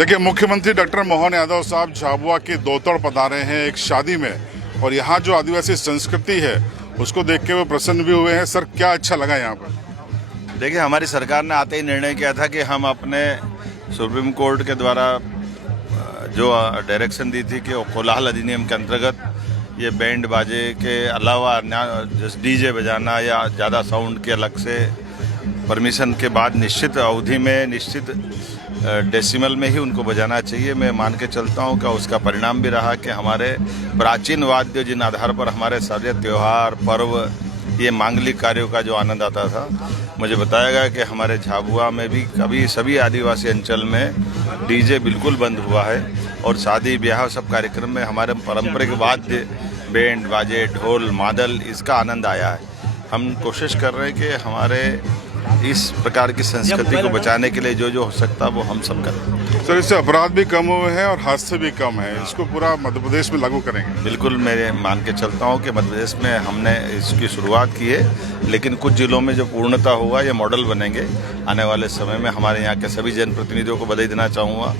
देखिए, मुख्यमंत्री डॉक्टर मोहन यादव साहब झाबुआ के दौतड़ पधारे हैं एक शादी में, और यहाँ जो आदिवासी संस्कृति है उसको देख के वो प्रसन्न भी हुए हैं। सर, क्या अच्छा लगा यहाँ पर? देखिए, हमारी सरकार ने आते ही निर्णय किया था कि हम अपने सुप्रीम कोर्ट के द्वारा जो डायरेक्शन दी थी कि कोलाहल अधिनियम के अंतर्गत ये बैंड बाजे के अलावा जैसे डीजे बजाना या ज़्यादा साउंड के अलग से परमिशन के बाद निश्चित अवधि में निश्चित डेसिमल में ही उनको बजाना चाहिए। मैं मान के चलता हूँ कि उसका परिणाम भी रहा कि हमारे प्राचीन वाद्य जिन आधार पर हमारे सारे त्यौहार पर्व ये मांगलिक कार्यों का जो आनंद आता था, मुझे बताया गया कि हमारे झाबुआ में भी कभी सभी आदिवासी अंचल में डीजे बिल्कुल बंद हुआ है और शादी ब्याह सब कार्यक्रम में हमारे पारंपरिक वाद्य बैंड बाजे ढोल मादल इसका आनंद आया है। हम कोशिश कर रहे हैं कि हमारे इस प्रकार की संस्कृति को बचाने के लिए जो हो सकता है वो हम सब करें। सर, इससे अपराध भी कम हुए हैं और हादसे भी कम है, इसको पूरा मध्य प्रदेश में लागू करेंगे? बिल्कुल, मैं मान के चलता हूँ कि मध्य प्रदेश में हमने इसकी शुरुआत की है, लेकिन कुछ जिलों में जो पूर्णता हुआ ये मॉडल बनेंगे। आने वाले समय में हमारे यहाँ के सभी जनप्रतिनिधियों को बधाई देना चाहूँगा,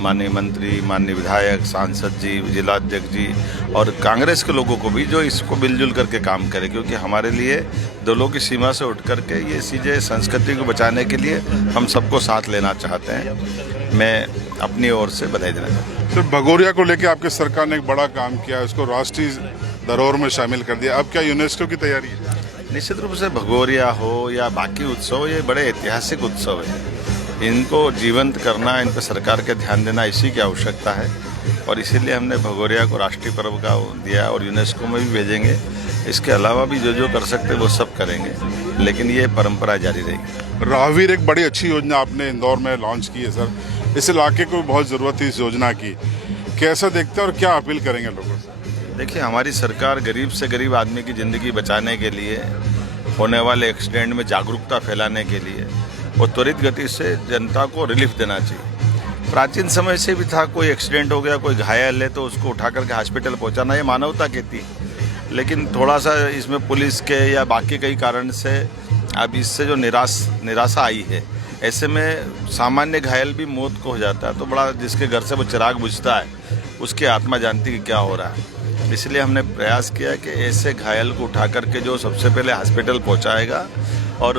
माननीय मंत्री, माननीय विधायक, सांसद जी, जिलाध्यक्ष जी और कांग्रेस के लोगों को भी जो इसको मिलजुल करके काम करें, क्योंकि हमारे लिए दलों की सीमा से उठ करके ये चीज़ें संस्कृति को बचाने के लिए हम सबको साथ लेना चाहते हैं। मैं अपनी ओर से बधाई देना चाहता हूँ। सर, भगोरिया को लेकर आपके सरकार ने एक बड़ा काम किया, इसको राष्ट्रीय धरोहर में शामिल कर दिया। अब क्या यूनेस्को की तैयारी है? निश्चित रूप से भगोरिया हो या बाकी उत्सव ये बड़े ऐतिहासिक उत्सव है, इनको जीवंत करना, इन पर सरकार के ध्यान देना इसी की आवश्यकता है और इसीलिए हमने भगोरिया को राष्ट्रीय पर्व का दिया और यूनेस्को में भी भेजेंगे। इसके अलावा भी जो कर सकते वो सब करेंगे, लेकिन ये परंपरा जारी रहेगी। राहवीर एक बड़ी अच्छी योजना आपने इंदौर में लॉन्च की है सर, इस इलाके को बहुत ज़रूरत थी इस योजना की, कैसा देखते हैं और क्या अपील करेंगे लोगों से? देखिए, हमारी सरकार गरीब से गरीब आदमी की ज़िंदगी बचाने के लिए, होने वाले एक्सीडेंट में जागरूकता फैलाने के लिए और त्वरित गति से जनता को रिलीफ देना चाहिए। प्राचीन समय से भी था, कोई एक्सीडेंट हो गया, कोई घायल है तो उसको उठा करके हॉस्पिटल पहुंचाना ये मानवता कहती है, लेकिन थोड़ा सा इसमें पुलिस के या बाकी कई कारण से अब इससे जो निराशा आई है, ऐसे में सामान्य घायल भी मौत को हो जाता है, तो बड़ा जिसके घर से वो चिराग बुझता है उसकी आत्मा जानती कि क्या हो रहा है। इसलिए हमने प्रयास किया कि ऐसे घायल को उठा करके जो सबसे पहले हॉस्पिटल पहुंचाएगा और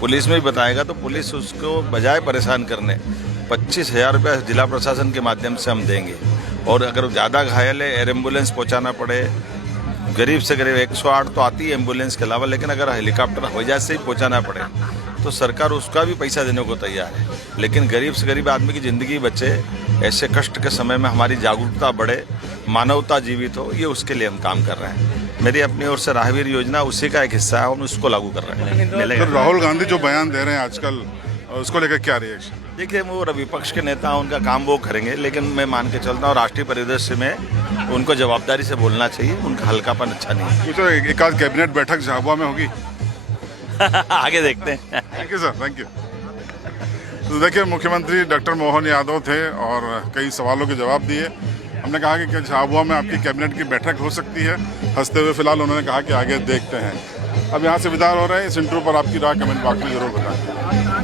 पुलिस में भी बताएगा, तो पुलिस उसको बजाय परेशान करने 25,000 रुपये जिला प्रशासन के माध्यम से हम देंगे। और अगर ज़्यादा घायल है, एयर एम्बुलेंस पहुंचाना पड़े, गरीब से गरीब 108 तो आती है एम्बुलेंस के अलावा, लेकिन अगर हेलीकॉप्टर हवाई जहाज से ही पहुंचाना पड़े तो सरकार उसका भी पैसा देने को तैयार है। लेकिन गरीब से गरीब आदमी की ज़िंदगी बचे, ऐसे कष्ट के समय में हमारी जागरूकता बढ़े, मानवता जीवित हो, ये उसके लिए हम काम कर रहे हैं। मेरी अपनी ओर से राहवीर योजना उसी का एक हिस्सा है, हम उसको लागू कर रहे हैं। तो राहुल गांधी जो बयान दे रहे हैं आजकल, उसको लेकर क्या रिएक्शन? देखिए, वो विपक्ष के नेता उनका काम वो करेंगे, लेकिन मैं मान के चलता हूँ राष्ट्रीय परिदृश्य में उनको जवाबदारी से बोलना चाहिए, उनका हल्कापन अच्छा नहीं है। तो एक आध कैबिनेट बैठक झाबुआ में होगी? आगे देखते हैं। Thank you sir, thank you. तो देखिए, मुख्यमंत्री डॉक्टर मोहन यादव थे और कई सवालों के जवाब दिए। हमने कहा कि झाबुआ में आपकी कैबिनेट की बैठक हो सकती है, हंसते हुए फिलहाल उन्होंने कहा कि आगे देखते हैं। अब यहाँ से विदा हो रहे हैं। इस इंटरव्यू पर आपकी राय कमेंट बॉक्स में जरूर बताएं।